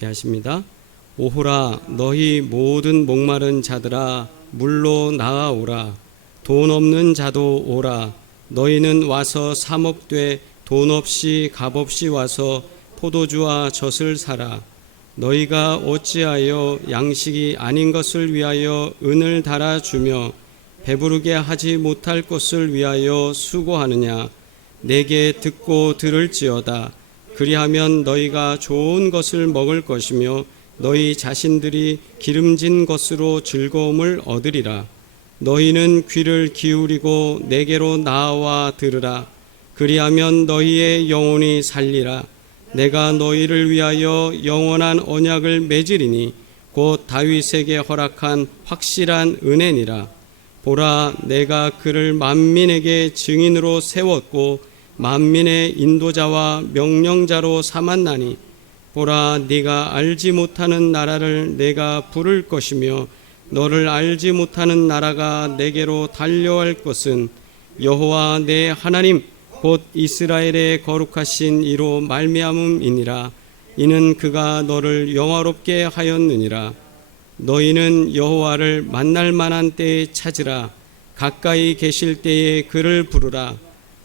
이렇게 하십니다. 오호라 너희 모든 목마른 자들아 물로 나아오라. 돈 없는 자도 오라. 너희는 와서 사 먹되 돈 없이 값 없이 와서 포도주와 젖을 사라. 너희가 어찌하여 양식이 아닌 것을 위하여 은을 달아주며 배부르게 하지 못할 것을 위하여 수고하느냐. 내게 듣고 들을지어다. 그리하면 너희가 좋은 것을 먹을 것이며 너희 자신들이 기름진 것으로 즐거움을 얻으리라. 너희는 귀를 기울이고 내게로 나아와 들으라. 그리하면 너희의 영혼이 살리라. 내가 너희를 위하여 영원한 언약을 맺으리니 곧 다윗에게 허락한 확실한 은혜니라. 보라, 내가 그를 만민에게 증인으로 세웠고 만민의 인도자와 명령자로 삼았나니 보라, 네가 알지 못하는 나라를 내가 부를 것이며 너를 알지 못하는 나라가 내게로 달려갈 것은 여호와 내 하나님 곧 이스라엘의 거룩하신 이로 말미암음이니라. 이는 그가 너를 영화롭게 하였느니라. 너희는 여호와를 만날 만한 때에 찾으라. 가까이 계실 때에 그를 부르라.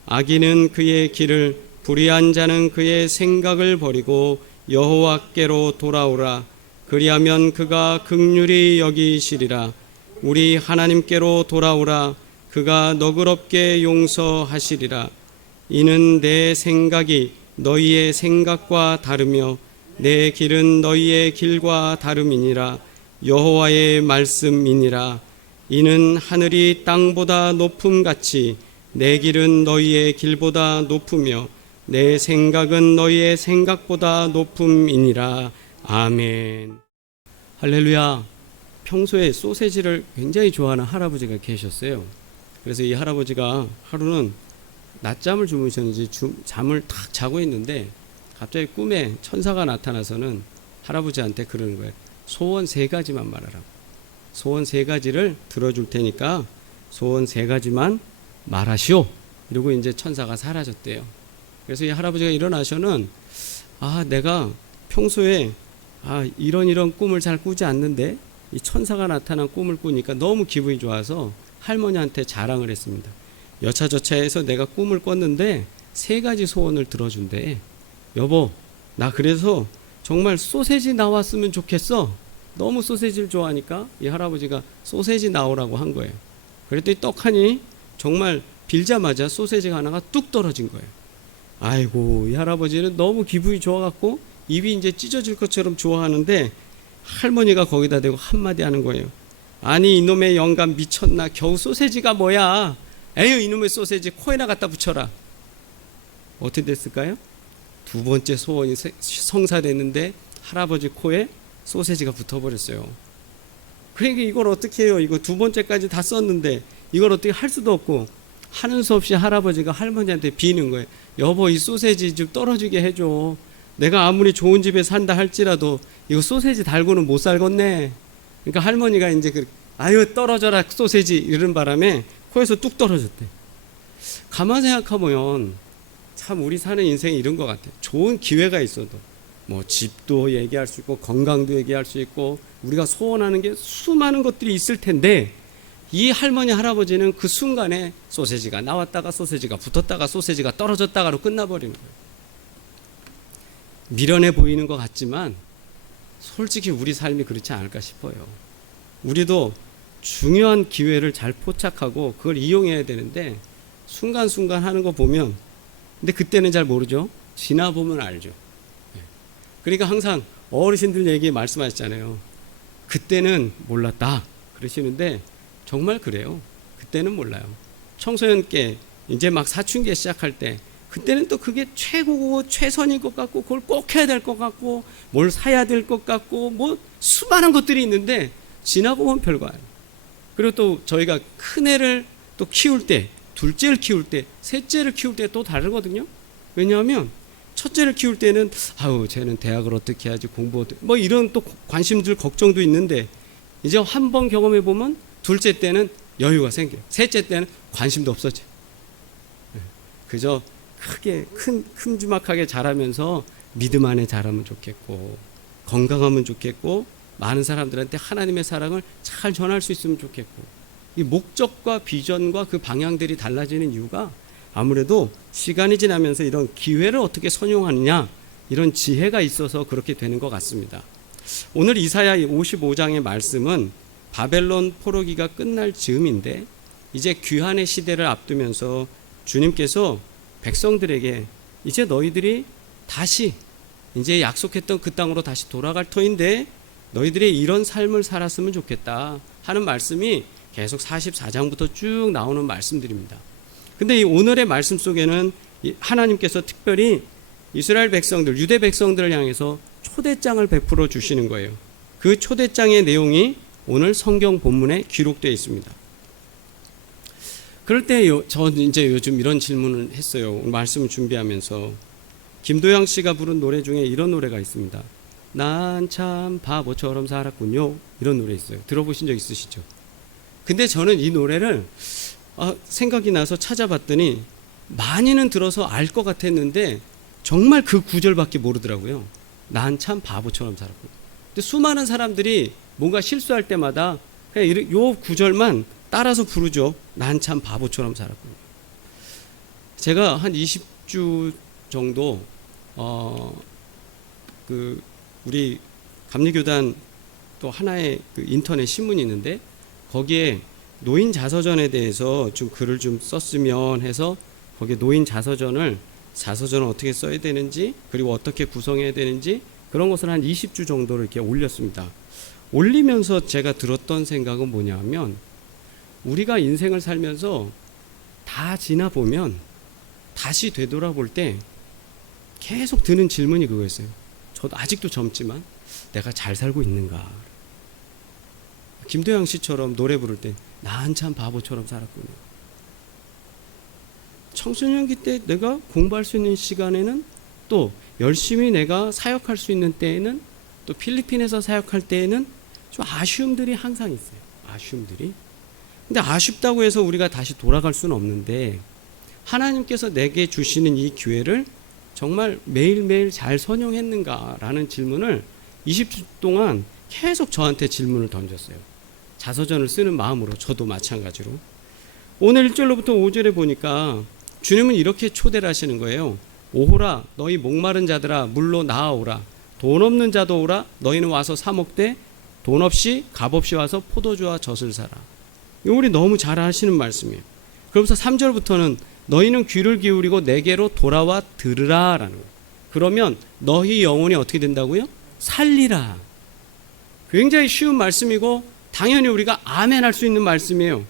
악인은 그의 길을, 불의한 자는 그의 생각을 버리고 여호와께로 돌아오라. 그리하면 그가 긍휼히 여기시리라. 우리 하나님께로 돌아오라. 그가 너그럽게 용서하시리라. 이는 내 생각이 너희의 생각과 다르며 내 길은 너희의 길과 다름이니라. 여호와의 말씀이니라. 이는 하늘이 땅보다 높음같이 내 길은 너희의 길보다 높으며 내 생각은 너희의 생각보다 높음이니라. 아멘. 할렐루야. 평소에 소세지를 굉장히 좋아하는 할아버지가 계셨어요. 그래서 이 할아버지가 하루는 낮잠을 주무셨는지 잠을 탁 자고 있는데 갑자기 꿈에 천사가 나타나서는 할아버지한테 그러는 거예요. 소원 3가지만 말하라고. 소원 3가지를 들어줄 테니까 소원 3가지만 말하시오. 이러고 이제 천사가 사라졌대요. 그래서 이 할아버지가 일어나셔는 내가 평소에 이런 꿈을 잘 꾸지 않는데 이 천사가 나타난 꿈을 꾸니까 너무 기분이 좋아서 할머니한테 자랑을 했습니다. 여차저차해서 내가 꿈을 꿨는데 3가지 소원을 들어준대. 여보, 나 그래서 정말 소세지 나왔으면 좋겠어. 너무 소세지를 좋아하니까 이 할아버지가 소세지 나오라고 한 거예요. 그랬더니 떡하니 정말 빌자마자 소세지가 하나가 뚝 떨어진 거예요. 아이고, 이 할아버지는 너무 기분이 좋아갖고 입이 이제 찢어질 것처럼 좋아하는데 할머니가 거기다 대고 한마디 하는 거예요. 아니, 이놈의 영감 미쳤나. 겨우 소세지가 뭐야. 에휴, 이놈의 소세지 코에나 갖다 붙여라. 어떻게 됐을까요? 2번째 소원이 성사됐는데 할아버지 코에 소세지가 붙어버렸어요. 그러니까 이걸 어떻게 해요? 이거 2번째까지 다 썼는데 이걸 어떻게 할 수도 없고 하는 수 없이 할아버지가 할머니한테 비는 거예요. 여보, 이 소세지 좀 떨어지게 해줘. 내가 아무리 좋은 집에 산다 할지라도 이거 소세지 달고는 못 살겠네. 그러니까 할머니가 이제 아유, 떨어져라 소세지 이런 바람에 코에서 뚝 떨어졌대. 가만 생각하면 참 우리 사는 인생이 이런 것 같아요. 좋은 기회가 있어도 뭐 집도 얘기할 수 있고 건강도 얘기할 수 있고 우리가 소원하는 게 수많은 것들이 있을 텐데 이 할머니 할아버지는 그 순간에 소세지가 나왔다가 소세지가 붙었다가 소세지가 떨어졌다가로 끝나버리는 거예요. 미련해 보이는 것 같지만 솔직히 우리 삶이 그렇지 않을까 싶어요. 우리도 중요한 기회를 잘 포착하고 그걸 이용해야 되는데 순간순간 하는 거 보면 근데 그때는 잘 모르죠. 지나보면 알죠. 그러니까 항상 어르신들 얘기 말씀하셨잖아요. 그때는 몰랐다 그러시는데 정말 그래요. 그때는 몰라요. 청소년께 이제 막 사춘기 시작할 때 그때는 또 그게 최고고 최선일 것 같고 그걸 꼭 해야 될 것 같고 뭘 사야 될 것 같고 뭐 수많은 것들이 있는데 지나고 보면 별거 아니에요. 그리고 또 저희가 큰애를 또 키울 때 둘째를 키울 때 셋째를 키울 때 또 다르거든요. 왜냐하면 첫째를 키울 때는 쟤는 대학을 어떻게 해야지 공부 뭐 이런 또 관심들 걱정도 있는데 이제 한번 경험해 보면 둘째 때는 여유가 생겨요. 셋째 때는 관심도 없어져요. 그저 크게 큼지막하게 자라면서 믿음 안에 자라면 좋겠고 건강하면 좋겠고 많은 사람들한테 하나님의 사랑을 잘 전할 수 있으면 좋겠고, 이 목적과 비전과 그 방향들이 달라지는 이유가 아무래도 시간이 지나면서 이런 기회를 어떻게 선용하느냐, 이런 지혜가 있어서 그렇게 되는 것 같습니다. 오늘 이사야 55장의 말씀은 바벨론 포로기가 끝날 즈음인데 이제 귀환의 시대를 앞두면서 주님께서 백성들에게 이제 너희들이 다시 이제 약속했던 그 땅으로 다시 돌아갈 터인데 너희들이 이런 삶을 살았으면 좋겠다 하는 말씀이 계속 44장부터 쭉 나오는 말씀들입니다. 근데 이 오늘의 말씀 속에는 하나님께서 특별히 이스라엘 백성들, 유대 백성들을 향해서 초대장을 베풀어 주시는 거예요. 그 초대장의 내용이 오늘 성경 본문에 기록되어 있습니다. 그럴 때 저 이제 요즘 이런 질문을 했어요. 말씀을 준비하면서. 김도영 씨가 부른 노래 중에 이런 노래가 있습니다. 난 참 바보처럼 살았군요. 이런 노래 있어요. 들어보신 적 있으시죠? 근데 저는 이 노래를 생각이 나서 찾아봤더니 많이는 들어서 알 것 같았는데 정말 그 구절밖에 모르더라고요. 난 참 바보처럼 살았군요. 근데 수많은 사람들이 뭔가 실수할 때마다 그냥 요 구절만 따라서 부르죠. 난 참 바보처럼 살았군요. 제가 한 20주 정도 우리 감리교단 또 하나의 그 인터넷 신문이 있는데 거기에 노인 자서전에 대해서 좀 글을 좀 썼으면 해서 거기에 노인 자서전을 어떻게 써야 되는지 그리고 어떻게 구성해야 되는지 그런 것을 한 20주 정도를 이렇게 올렸습니다. 올리면서 제가 들었던 생각은 뭐냐면 우리가 인생을 살면서 다 지나보면 다시 되돌아볼 때 계속 드는 질문이 그거였어요. 저도 아직도 젊지만 내가 잘 살고 있는가. 김도영 씨처럼 노래 부를 때 난 참 바보처럼 살았군요. 청소년기 때 내가 공부할 수 있는 시간에는 또 열심히 내가 사역할 수 있는 때에는 또 필리핀에서 사역할 때에는 좀 아쉬움들이 항상 있어요. 아쉬움들이. 근데 아쉽다고 해서 우리가 다시 돌아갈 수는 없는데 하나님께서 내게 주시는 이 기회를 정말 매일매일 잘 선용했는가라는 질문을 20주 동안 계속 저한테 질문을 던졌어요. 자서전을 쓰는 마음으로 저도 마찬가지로. 오늘 1절로부터 5절에 보니까 주님은 이렇게 초대를 하시는 거예요. 오호라 너희 목마른 자들아 물로 나아오라. 돈 없는 자도 오라. 너희는 와서 사 먹되 돈 없이 값 없이 와서 포도주와 젖을 사라. 이거 우리 너무 잘 하시는 말씀이에요. 그러면서 3절부터는 너희는 귀를 기울이고 내게로 돌아와 들으라 라는 거예요. 그러면 너희 영혼이 어떻게 된다고요? 살리라. 굉장히 쉬운 말씀이고 당연히 우리가 아멘 할 수 있는 말씀이에요.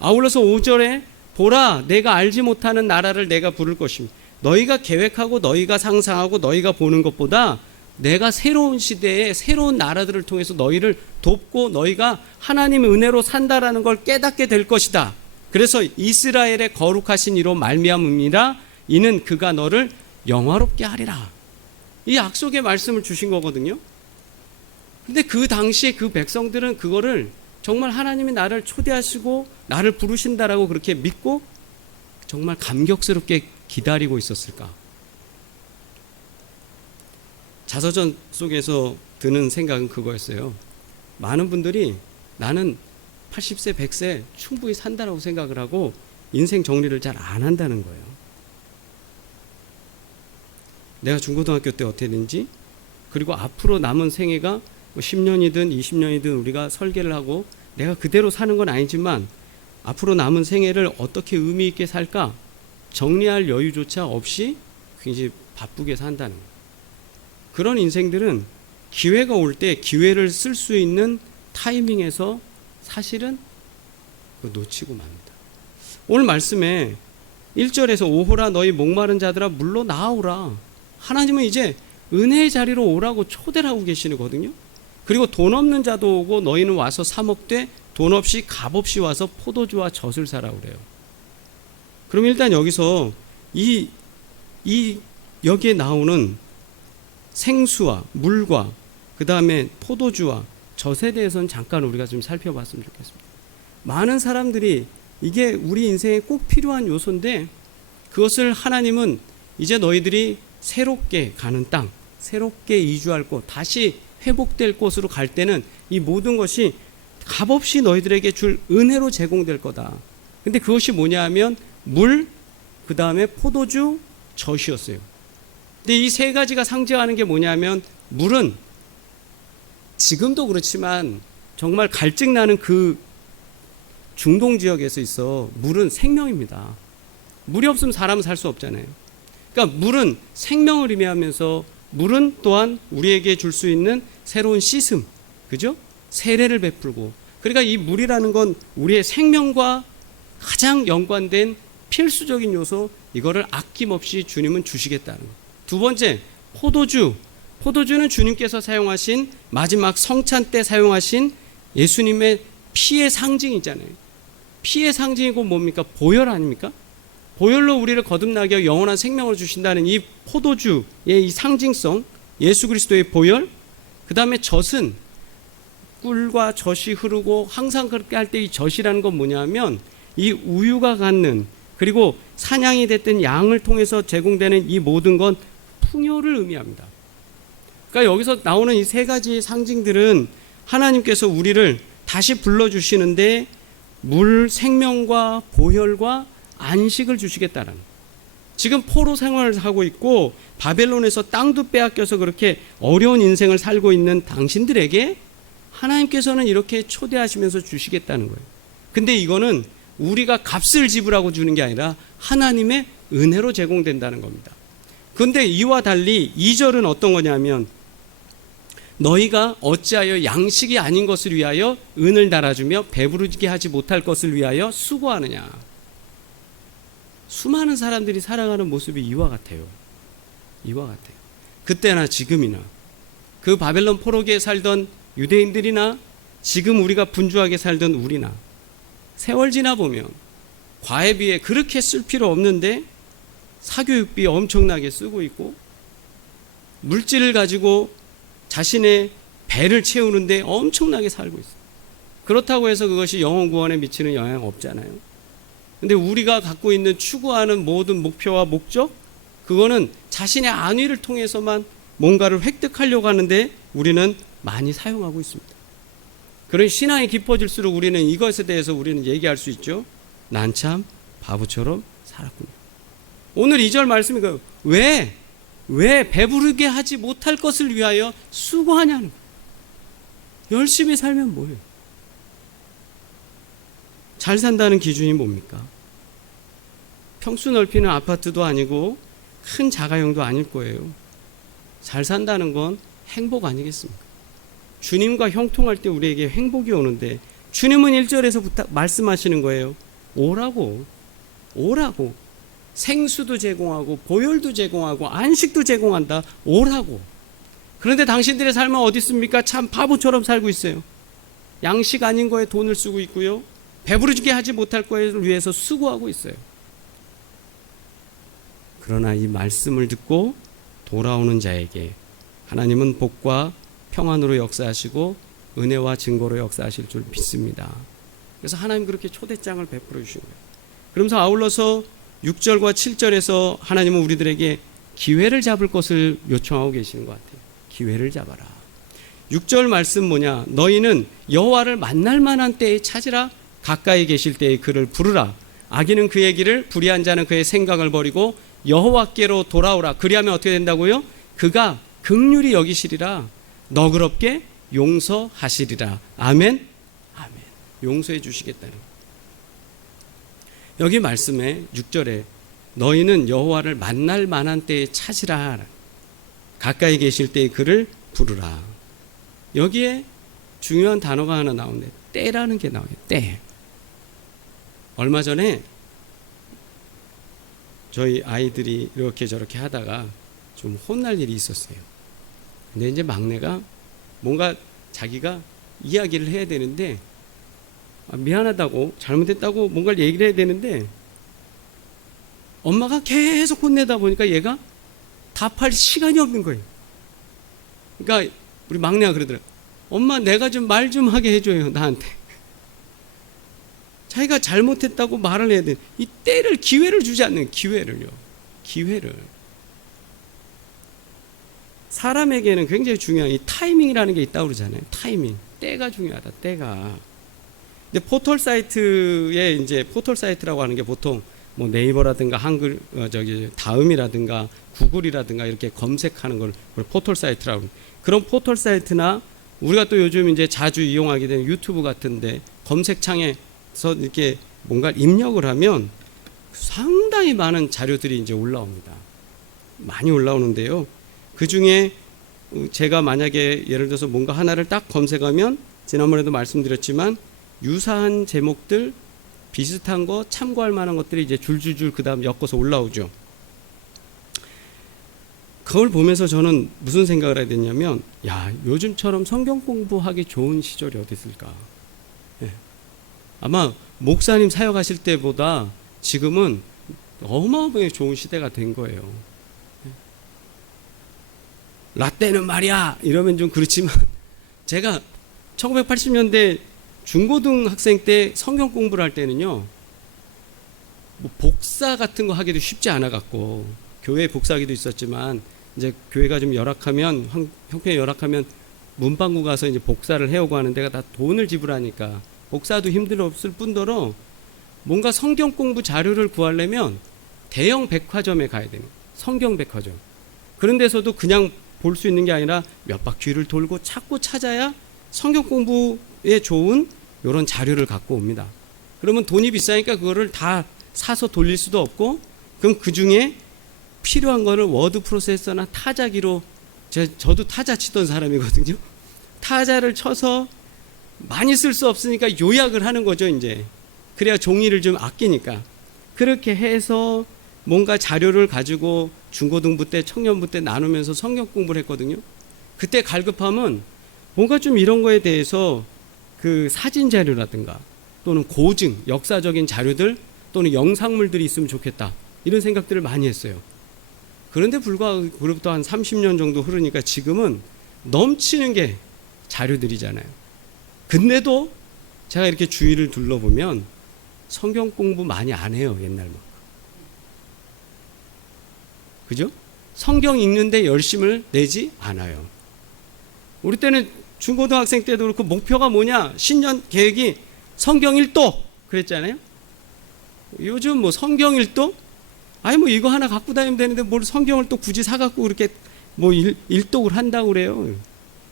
아울러서 5절에 보라 내가 알지 못하는 나라를 내가 부를 것입니다. 너희가 계획하고 너희가 상상하고 너희가 보는 것보다 내가 새로운 시대에 새로운 나라들을 통해서 너희를 돕고 너희가 하나님의 은혜로 산다라는 걸 깨닫게 될 것이다. 그래서 이스라엘의 거룩하신 이로 말미암음이라 이는 그가 너를 영화롭게 하리라. 이 약속의 말씀을 주신 거거든요. 근데 그 당시에 그 백성들은 그거를 정말 하나님이 나를 초대하시고 나를 부르신다라고 그렇게 믿고 정말 감격스럽게 기다리고 있었을까? 자서전 속에서 드는 생각은 그거였어요. 많은 분들이 나는 80세, 100세 충분히 산다라고 생각을 하고 인생 정리를 잘 안 한다는 거예요. 내가 중고등학교 때 어떻게 했는지 그리고 앞으로 남은 생애가 10년이든 20년이든 우리가 설계를 하고 내가 그대로 사는 건 아니지만 앞으로 남은 생애를 어떻게 의미 있게 살까 정리할 여유조차 없이 굉장히 바쁘게 산다는 거예요. 그런 인생들은 기회가 올 때 기회를 쓸 수 있는 타이밍에서 사실은 놓치고 맙니다. 오늘 말씀에 1절에서 오호라 너희 목마른 자들아 물로 나아오라. 하나님은 이제 은혜의 자리로 오라고 초대를 하고 계시거든요. 그리고 돈 없는 자도 오고 너희는 와서 사 먹되 돈 없이 값 없이 와서 포도주와 젖을 사라 그래요. 그럼 일단 여기서 여기에 나오는 생수와 물과 그 다음에 포도주와 젖에 대해서는 잠깐 우리가 좀 살펴봤으면 좋겠습니다. 많은 사람들이 이게 우리 인생에 꼭 필요한 요소인데 그것을 하나님은 이제 너희들이 새롭게 가는 땅, 새롭게 이주할 곳, 다시 회복될 곳으로 갈 때는 이 모든 것이 값없이 너희들에게 줄 은혜로 제공될 거다. 근데 그것이 뭐냐 하면 물, 그 다음에 포도주, 젖이었어요. 근데 이 세 가지가 상징하는 게 뭐냐면 물은 지금도 그렇지만 정말 갈증 나는 그 중동 지역에서 있어 물은 생명입니다. 물이 없으면 사람은 살 수 없잖아요. 그러니까 물은 생명을 의미하면서 물은 또한 우리에게 줄 수 있는 새로운 씻음, 그죠? 세례를 베풀고, 그러니까 이 물이라는 건 우리의 생명과 가장 연관된 필수적인 요소, 이거를 아낌없이 주님은 주시겠다는 거예요. 두 번째, 포도주. 포도주는 주님께서 사용하신 마지막 성찬 때 사용하신 예수님의 피의 상징이잖아요. 피의 상징이고 뭡니까? 보혈 아닙니까? 보혈로 우리를 거듭나게 하고 영원한 생명을 주신다는 이 포도주의 이 상징성, 예수 그리스도의 보혈. 그 다음에 젖은 꿀과 젖이 흐르고, 항상 그렇게 할 때 이 젖이라는 건 뭐냐면 이 우유가 갖는, 그리고 사냥이 됐든 양을 통해서 제공되는 이 모든 건 풍요를 의미합니다. 그러니까 여기서 나오는 이 세 가지 상징들은 하나님께서 우리를 다시 불러주시는데 물, 생명과 보혈과 안식을 주시겠다는, 지금 포로 생활을 하고 있고 바벨론에서 땅도 빼앗겨서 그렇게 어려운 인생을 살고 있는 당신들에게 하나님께서는 이렇게 초대하시면서 주시겠다는 거예요. 근데 이거는 우리가 값을 지불하고 주는 게 아니라 하나님의 은혜로 제공된다는 겁니다. 그런데 이와 달리 2절은 어떤 거냐면 너희가 어찌하여 양식이 아닌 것을 위하여 은을 달아주며 배부르게 하지 못할 것을 위하여 수고하느냐. 수많은 사람들이 살아가는 모습이 이와 같아요. 이와 같아요. 그때나 지금이나 그 바벨론 포로기에 살던 유대인들이나 지금 우리가 분주하게 살던 우리나 세월 지나 보면 과외비에 그렇게 쓸 필요 없는데 사교육비 엄청나게 쓰고 있고, 물질을 가지고 자신의 배를 채우는데 엄청나게 살고 있어요. 그렇다고 해서 그것이 영혼 구원에 미치는 영향 없잖아요. 근데 우리가 갖고 있는 추구하는 모든 목표와 목적, 그거는 자신의 안위를 통해서만 뭔가를 획득하려고 하는데 우리는 많이 사용하고 있습니다. 그런 신앙이 깊어질수록 우리는 이것에 대해서 우리는 얘기할 수 있죠. 난 참 바보처럼 살았군요. 오늘 2절 말씀이 왜 배부르게 하지 못할 것을 위하여 수고하냐는 거예요. 열심히 살면 뭐예요? 잘 산다는 기준이 뭡니까? 평수 넓이는 아파트도 아니고 큰 자가용도 아닐 거예요. 잘 산다는 건 행복 아니겠습니까? 주님과 형통할 때 우리에게 행복이 오는데 주님은 1절에서 말씀하시는 거예요. 오라고. 생수도 제공하고 보혈도 제공하고 안식도 제공한다. 오라고. 그런데 당신들의 삶은 어디 있습니까? 참 바보처럼 살고 있어요. 양식 아닌 거에 돈을 쓰고 있고요. 배부르게 하지 못할 거를 위해서 수고하고 있어요. 그러나 이 말씀을 듣고 돌아오는 자에게 하나님은 복과 평안으로 역사하시고 은혜와 증거로 역사하실 줄 믿습니다. 그래서 하나님 그렇게 초대장을 베풀어 주신 거예요. 그러면서 아울러서 6절과 7절에서 하나님은 우리들에게 기회를 잡을 것을 요청하고 계시는 것 같아요. 기회를 잡아라. 6절 말씀 뭐냐? 너희는 여호와를 만날 만한 때에 찾으라. 가까이 계실 때에 그를 부르라. 악인은 그의 길을, 불의한 자는 그의 생각을 버리고 여호와께로 돌아오라. 그리하면 어떻게 된다고요? 그가 긍휼히 여기시리라. 너그럽게 용서하시리라. 아멘. 아멘. 용서해 주시겠다는. 여기 말씀에 6절에 너희는 여호와를 만날 만한 때에 찾으라. 가까이 계실 때에 그를 부르라. 여기에 중요한 단어가 하나 나오네. 때라는 게 나와요. 때. 얼마 전에 저희 아이들이 이렇게 저렇게 하다가 좀 혼날 일이 있었어요. 근데 이제 막내가 뭔가 자기가 이야기를 해야 되는데 미안하다고, 잘못했다고 뭔가를 얘기를 해야 되는데 엄마가 계속 혼내다 보니까 얘가 답할 시간이 없는 거예요. 그러니까 우리 막내가 그러더라고요. 엄마, 내가 좀 말 좀 하게 해줘요, 나한테. 자기가 잘못했다고 말을 해야 돼. 이 때를, 기회를 주지 않는 기회를요. 기회를. 사람에게는 굉장히 중요한 이 타이밍이라는 게 있다고 그러잖아요. 타이밍. 때가 중요하다. 때가. 근데 포털 사이트에 이제 포털 사이트라고 하는 게 보통 뭐 네이버라든가 한글 다음이라든가 구글이라든가 이렇게 검색하는 걸 포털 사이트라고. 그런 포털 사이트나 우리가 또 요즘 이제 자주 이용하게 되는 유튜브 같은데 검색창에서 이렇게 뭔가 입력을 하면 상당히 많은 자료들이 이제 올라옵니다. 많이 올라오는데요. 그 중에 제가 만약에 예를 들어서 뭔가 하나를 딱 검색하면 지난번에도 말씀드렸지만 유사한 제목들 비슷한 거 참고할 만한 것들이 이제 줄줄줄 그 다음 엮어서 올라오죠. 그걸 보면서 저는 무슨 생각을 하게 됐냐면, 야, 요즘처럼 성경 공부하기 좋은 시절이 어디 있을까? 예. 아마 목사님 사역하실 때보다 지금은 어마어마하게 좋은 시대가 된 거예요. 예. 라떼는 말이야 이러면 좀 그렇지만 제가 1980년대 중고등학생 때 성경 공부를 할 때는요, 뭐 복사 같은 거 하기도 쉽지 않아 갖고 교회 복사하기도 있었지만 이제 교회가 좀 열악하면 형편이 열악하면 문방구 가서 이제 복사를 해오고 하는 데가 다 돈을 지불하니까 복사도 힘들었을 뿐더러 뭔가 성경 공부 자료를 구하려면 대형 백화점에 가야 되는, 성경 백화점. 그런 데서도 그냥 볼 수 있는 게 아니라 몇 바퀴를 돌고 찾고 찾아야 성경 공부에 좋은 이런 자료를 갖고 옵니다. 그러면 돈이 비싸니까 그거를 다 사서 돌릴 수도 없고, 그럼 그 중에 필요한 거를 워드 프로세서나 타자기로, 저도 타자 치던 사람이거든요. 타자를 쳐서 많이 쓸 수 없으니까 요약을 하는 거죠, 이제. 그래야 종이를 좀 아끼니까. 그렇게 해서 뭔가 자료를 가지고 중고등부 때, 청년부 때 나누면서 성경 공부를 했거든요. 그때 갈급함은 뭔가 좀 이런 거에 대해서 그 사진 자료라든가 또는 고증, 역사적인 자료들 또는 영상물들이 있으면 좋겠다. 이런 생각들을 많이 했어요. 그런데 불과 그로부터 한 30년 정도 흐르니까 지금은 넘치는 게 자료들이잖아요. 근데도 제가 이렇게 주위를 둘러보면 성경 공부 많이 안 해요, 옛날만큼. 그죠? 성경 읽는데 열심을 내지 않아요. 우리 때는 중고등학생 때도 그렇고 목표가 뭐냐? 신년 계획이 성경 1독 그랬잖아요. 요즘 뭐 성경 1독? 아니 뭐 이거 하나 갖고 다니면 되는데 뭘 성경을 또 굳이 사갖고 그렇게 뭐 일독을 한다고 그래요.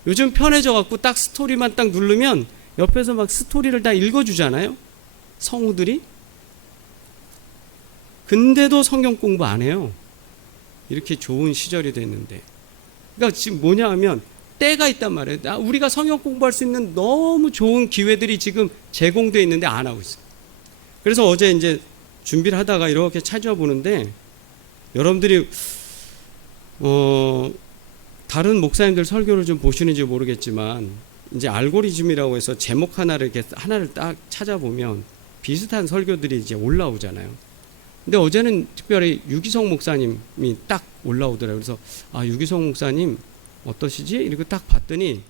요즘 편해져 갖고 딱 스토리만 딱 누르면 옆에서 막 스토리를 다 읽어주잖아요, 성우들이. 근데도 성경 공부 안 해요. 이렇게 좋은 시절이 됐는데. 그러니까 지금 뭐냐 하면 때가 있단 말이에요. 우리가 성경 공부할 수 있는 너무 좋은 기회들이 지금 제공되어 있는데 안 하고 있어요. 그래서 어제 이제 준비를 하다가 이렇게 찾아와 보는데, 여러분들이 다른 목사님들 설교를 좀 보시는지 모르겠지만 이제 알고리즘이라고 해서 제목 하나를 딱 찾아보면 비슷한 설교들이 이제 올라오잖아요. 근데 어제는 특별히 유기성 목사님이 딱 올라오더라고요. 그래서 유기성 목사님 어떠시지? 이렇게 딱 봤더니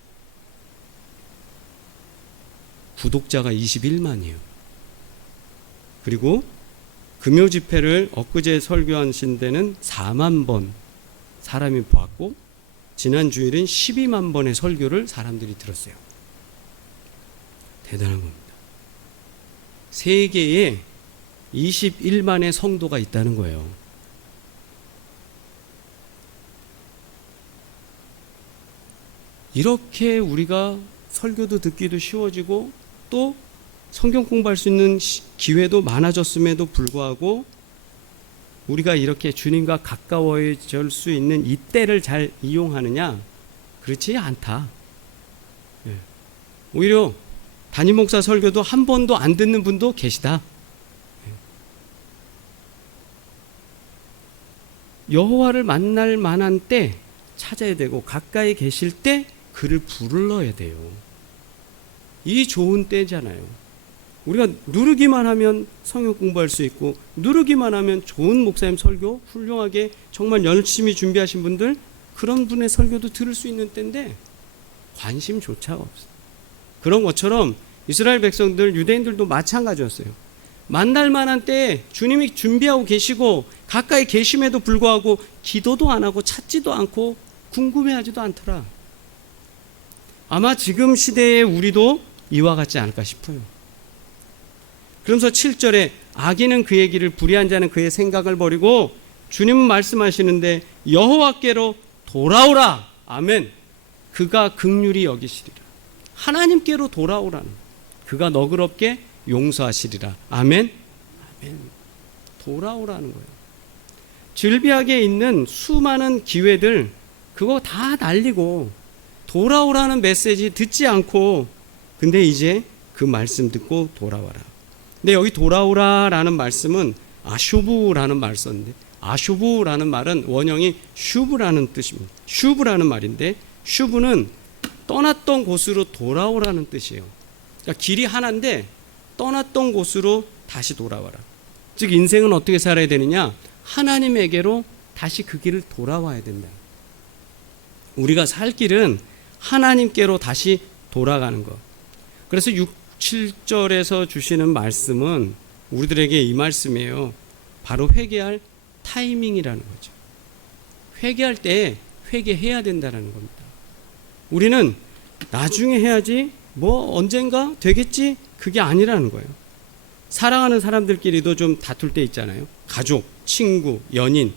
구독자가 21만이에요. 그리고 금요 집회를 엊그제 설교하신 데는 4만 번 사람이 보았고, 지난 주일은 12만 번의 설교를 사람들이 들었어요. 대단한 겁니다. 세계에 21만의 성도가 있다는 거예요. 이렇게 우리가 설교도 듣기도 쉬워지고 또 성경 공부할 수 있는 기회도 많아졌음에도 불구하고 우리가 이렇게 주님과 가까워질 수 있는 이 때를 잘 이용하느냐? 그렇지 않다. 오히려 담임 목사 설교도 한 번도 안 듣는 분도 계시다. 여호와를 만날 만한 때 찾아야 되고, 가까이 계실 때 그를 불러야 돼요. 이 좋은 때잖아요. 우리가 누르기만 하면 성경 공부할 수 있고, 누르기만 하면 좋은 목사님 설교, 훌륭하게 정말 열심히 준비하신 분들, 그런 분의 설교도 들을 수 있는 때인데 관심조차 없어요. 그런 것처럼 이스라엘 백성들, 유대인들도 마찬가지였어요. 만날 만한 때에 주님이 준비하고 계시고 가까이 계심에도 불구하고 기도도 안 하고 찾지도 않고 궁금해하지도 않더라. 아마 지금 시대의 우리도 이와 같지 않을까 싶어요. 그러면서 7절에 악인은 그의 길을, 불의한 자는 그의 생각을 버리고, 주님은 말씀하시는데 여호와께로 돌아오라. 아멘. 그가 긍휼히 여기시리라. 하나님께로 돌아오라는, 그가 너그럽게 용서하시리라. 아멘. 아멘. 돌아오라는 거예요. 즐비하게 있는 수많은 기회들, 그거 다 날리고 돌아오라는 메시지 듣지 않고, 근데 이제 그 말씀 듣고 돌아와라. 근데 여기 돌아오라라는 말씀은 아쇼부라는 말 썼는데, 아쇼부라는 말은 원형이 슈브라는 뜻입니다. 슈브라는 말인데, 슈브는 떠났던 곳으로 돌아오라는 뜻이에요. 그러니까 길이 하나인데 떠났던 곳으로 다시 돌아와라. 즉 인생은 어떻게 살아야 되느냐? 하나님에게로 다시 그 길을 돌아와야 된다. 우리가 살 길은 하나님께로 다시 돌아가는 것. 그래서 6, 7절에서 주시는 말씀은 우리들에게 이 말씀이에요. 바로 회개할 타이밍이라는 거죠. 회개할 때 회개해야 된다는 겁니다. 우리는 나중에 해야지, 뭐 언젠가 되겠지, 그게 아니라는 거예요. 사랑하는 사람들끼리도 좀 다툴 때 있잖아요. 가족, 친구, 연인.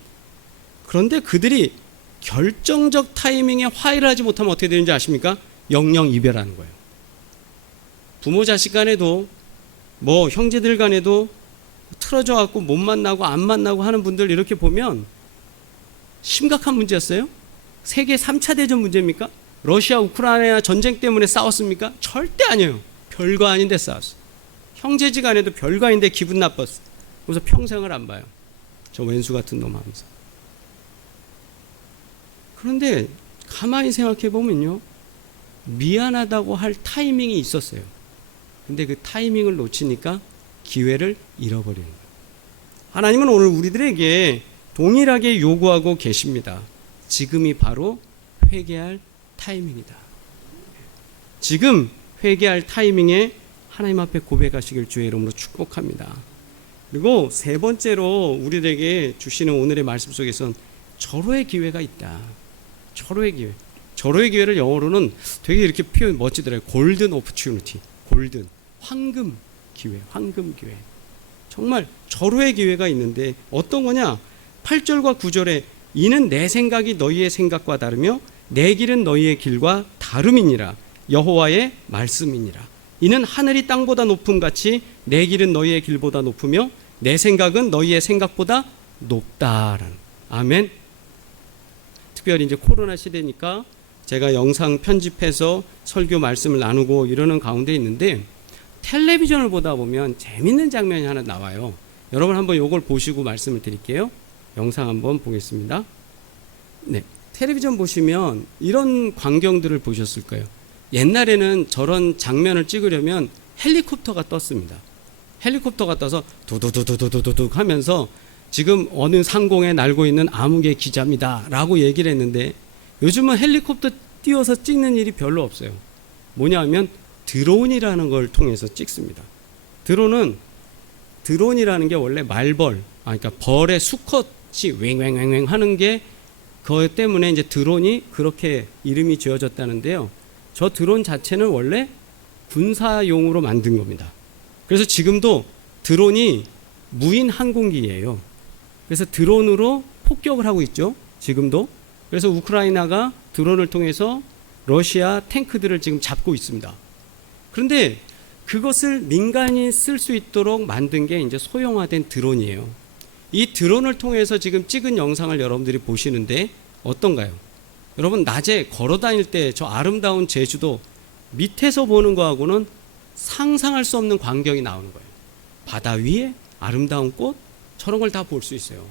그런데 그들이 결정적 타이밍에 화해를 하지 못하면 어떻게 되는지 아십니까? 영영 이별하는 거예요. 부모 자식 간에도, 뭐 형제들 간에도 틀어져 갖고 못 만나고 안 만나고 하는 분들 이렇게 보면 심각한 문제였어요? 세계 3차 대전 문제입니까? 러시아 우크라이나 전쟁 때문에 싸웠습니까? 절대 아니에요. 별거 아닌데 싸웠어. 형제지 간에도 별거 아닌데 기분 나빴어. 그래서 평생을 안 봐요. 저 왼수 같은 놈 하면서. 그런데 가만히 생각해 보면요, 미안하다고 할 타이밍이 있었어요. 근데 그 타이밍을 놓치니까 기회를 잃어버리는 거예요. 하나님은 오늘 우리들에게 동일하게 요구하고 계십니다. 지금이 바로 회개할 타이밍이다. 지금 회개할 타이밍에 하나님 앞에 고백하시길 주의 이름으로 축복합니다. 그리고 세 번째로 우리들에게 주시는 오늘의 말씀 속에선 절호의 기회가 있다. 절호의 기회. 절호의 기회를 영어로는 되게 이렇게 표현 멋지더라고요. 골든 오퍼튜니티. 골든. 황금 기회. 황금 기회. 정말 절호의 기회가 있는데 어떤 거냐? 8절과 9절에 이는 내 생각이 너희의 생각과 다르며 내 길은 너희의 길과 다름이니라. 여호와의 말씀이니라. 이는 하늘이 땅보다 높음 같이 내 길은 너희의 길보다 높으며 내 생각은 너희의 생각보다 높다라는. 아멘. 특별히 이제 코로나 시대니까 제가 영상 편집해서 설교 말씀을 나누고 이러는 가운데 있는데, 텔레비전을 보다 보면 재밌는 장면이 하나 나와요. 여러분 한번 이걸 보시고 말씀을 드릴게요. 영상 한번 보겠습니다. 네, 텔레비전 보시면 이런 광경들을 보셨을 거예요. 옛날에는 저런 장면을 찍으려면 헬리콥터가 떴습니다. 헬리콥터가 떠서 두두두두두두두 하면서 지금 어느 상공에 날고 있는 암흑의 기자입니다 라고 얘기를 했는데, 요즘은 헬리콥터 띄워서 찍는 일이 별로 없어요. 뭐냐 하면 드론이라는 걸 통해서 찍습니다. 드론이라는 게 원래 말벌, 그러니까 벌의 수컷이 왱왱왱 하는 게, 그것 때문에 이제 드론이 그렇게 이름이 지어졌다는데요. 저 드론 자체는 원래 군사용으로 만든 겁니다. 그래서 지금도 드론이 무인 항공기예요. 그래서 드론으로 폭격을 하고 있죠. 지금도. 그래서 우크라이나가 드론을 통해서 러시아 탱크들을 지금 잡고 있습니다. 그런데 그것을 민간이 쓸 수 있도록 만든 게 이제 소형화된 드론이에요. 이 드론을 통해서 지금 찍은 영상을 여러분들이 보시는데 어떤가요? 여러분 낮에 걸어 다닐 때 저 아름다운 제주도 밑에서 보는 거하고는 상상할 수 없는 광경이 나오는 거예요. 바다 위에 아름다운 꽃, 저런 걸 다 볼 수 있어요.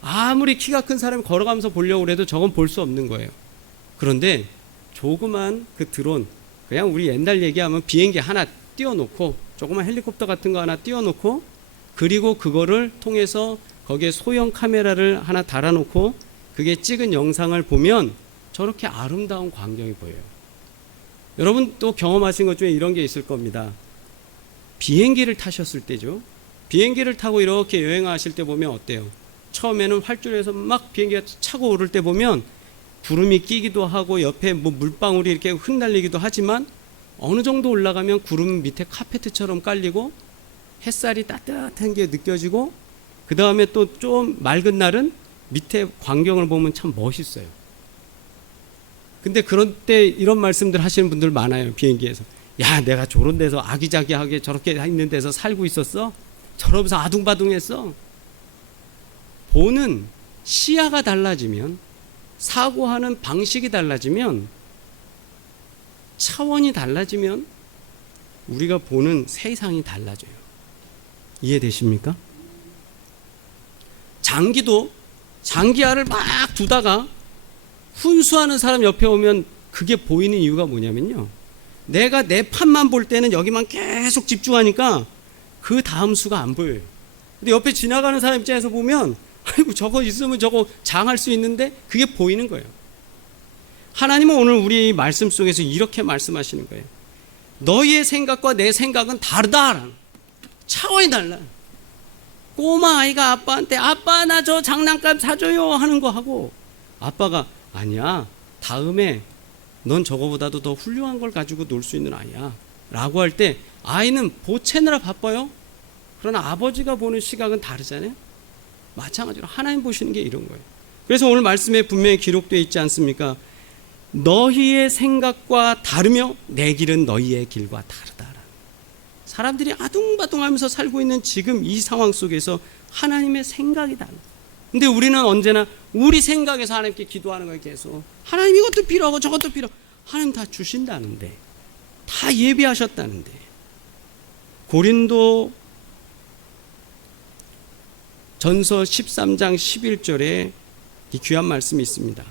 아무리 키가 큰 사람이 걸어가면서 보려고 해도 저건 볼 수 없는 거예요. 그런데 조그만 그 드론, 그냥 우리 옛날 얘기하면 비행기 하나 띄워놓고, 조그만 헬리콥터 같은 거 하나 띄워놓고, 그리고 그거를 통해서 거기에 소형 카메라를 하나 달아놓고 그게 찍은 영상을 보면 저렇게 아름다운 광경이 보여요. 여러분 또 경험하신 것 중에 이런 게 있을 겁니다. 비행기를 타셨을 때죠. 비행기를 타고 이렇게 여행하실 때 보면 어때요? 처음에는 활주로에서 막 비행기가 차고 오를 때 보면 구름이 끼기도 하고 옆에 뭐 물방울이 이렇게 흩날리기도 하지만 어느 정도 올라가면 구름 밑에 카페트처럼 깔리고 햇살이 따뜻한 게 느껴지고 그 다음에 또 좀 맑은 날은 밑에 광경을 보면 참 멋있어요. 근데 그런 때 이런 말씀들 하시는 분들 많아요. 비행기에서. 야, 내가 저런 데서 아기자기하게 저렇게 있는 데서 살고 있었어? 저러면서 아둥바둥했어? 보는 시야가 달라지면, 사고하는 방식이 달라지면, 차원이 달라지면 우리가 보는 세상이 달라져요. 이해되십니까? 장기알을 막 두다가 훈수하는 사람 옆에 오면 그게 보이는 이유가 뭐냐면요, 내가 내 판만 볼 때는 여기만 계속 집중하니까 그 다음 수가 안 보여요. 근데 옆에 지나가는 사람 입장에서 보면 아이고 저거 있으면 저거 장할 수 있는데 그게 보이는 거예요. 하나님은 오늘 우리 말씀 속에서 이렇게 말씀하시는 거예요. 너희의 생각과 내 생각은 다르다. 차원이 달라. 꼬마 아이가 아빠한테 아빠 나 저 장난감 사줘요 하는 거 하고 아빠가 아니야 다음에 넌 저거보다도 더 훌륭한 걸 가지고 놀 수 있는 아이야 라고 할 때 아이는 보채느라 바빠요. 그러나 아버지가 보는 시각은 다르잖아요. 마찬가지로 하나님 보시는 게 이런 거예요. 그래서 오늘 말씀에 분명히 기록되어 있지 않습니까? 너희의 생각과 다르며 내 길은 너희의 길과 다르다. 사람들이 아둥바둥하면서 살고 있는 지금 이 상황 속에서 하나님의 생각이 달라. 근데 우리는 언제나 우리 생각에서 하나님께 기도하는 거예요. 계속 하나님 이것도 필요하고 저것도 필요하고 하나님 다 주신다는데, 다 예비하셨다는데. 고린도 전서 13장 11절에 이 귀한 말씀이 있습니다.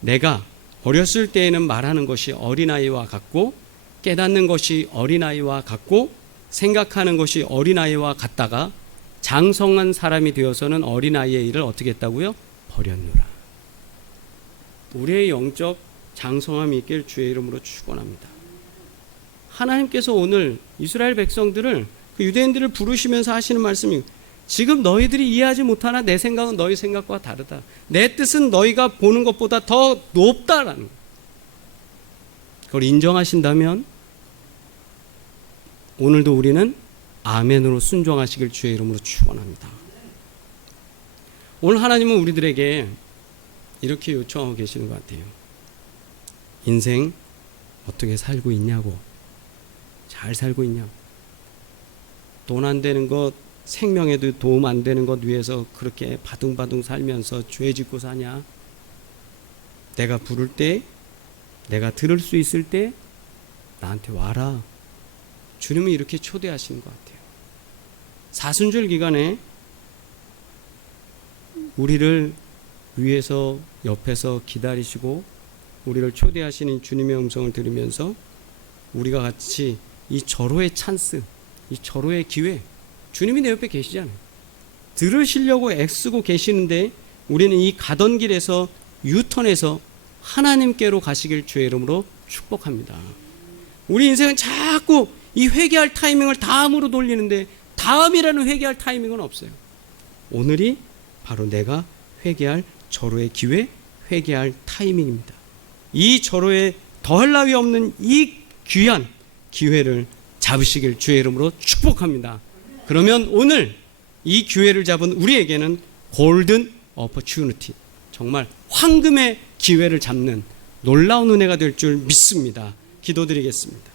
내가 어렸을 때에는 말하는 것이 어린아이와 같고 깨닫는 것이 어린아이와 같고 생각하는 것이 어린아이와 같다가 장성한 사람이 되어서는 어린아이의 일을 어떻게 했다고요? 버렸노라. 우리의 영적 장성함이 있길 주의 이름으로 축원합니다. 하나님께서 오늘 이스라엘 백성들을, 그 유대인들을 부르시면서 하시는 말씀이, 지금 너희들이 이해하지 못하나 내 생각은 너희 생각과 다르다. 내 뜻은 너희가 보는 것보다 더 높다라는 거예요. 그걸 인정하신다면 오늘도 우리는 아멘으로 순종하시길 주의 이름으로 축원합니다. 오늘 하나님은 우리들에게 이렇게 요청하고 계시는 것 같아요. 인생 어떻게 살고 있냐고. 잘 살고 있냐고. 돈 안 되는 것, 생명에도 도움 안 되는 것 위해서 그렇게 바둥바둥 살면서 죄 짓고 사냐? 내가 부를 때, 내가 들을 수 있을 때 나한테 와라. 주님은 이렇게 초대하시는 것 같아요. 사순절 기간에 우리를 위해서 옆에서 기다리시고 우리를 초대하시는 주님의 음성을 들으면서 우리가 같이 이 절호의 찬스, 이 절호의 기회, 주님이 내 옆에 계시잖아요. 들으시려고 애쓰고 계시는데 우리는 이 가던 길에서 유턴해서 하나님께로 가시길 주의 이름으로 축복합니다. 우리 인생은 자꾸 이 회개할 타이밍을 다음으로 돌리는데 다음이라는 회개할 타이밍은 없어요. 오늘이 바로 내가 회개할 절호의 기회, 회개할 타이밍입니다. 이 절호에 더할 나위 없는 이 귀한 기회를 잡으시길 주의 이름으로 축복합니다. 그러면 오늘 이 기회를 잡은 우리에게는 골든 어퍼튜니티, 정말 황금의 기회를 잡는 놀라운 은혜가 될 줄 믿습니다. 기도드리겠습니다.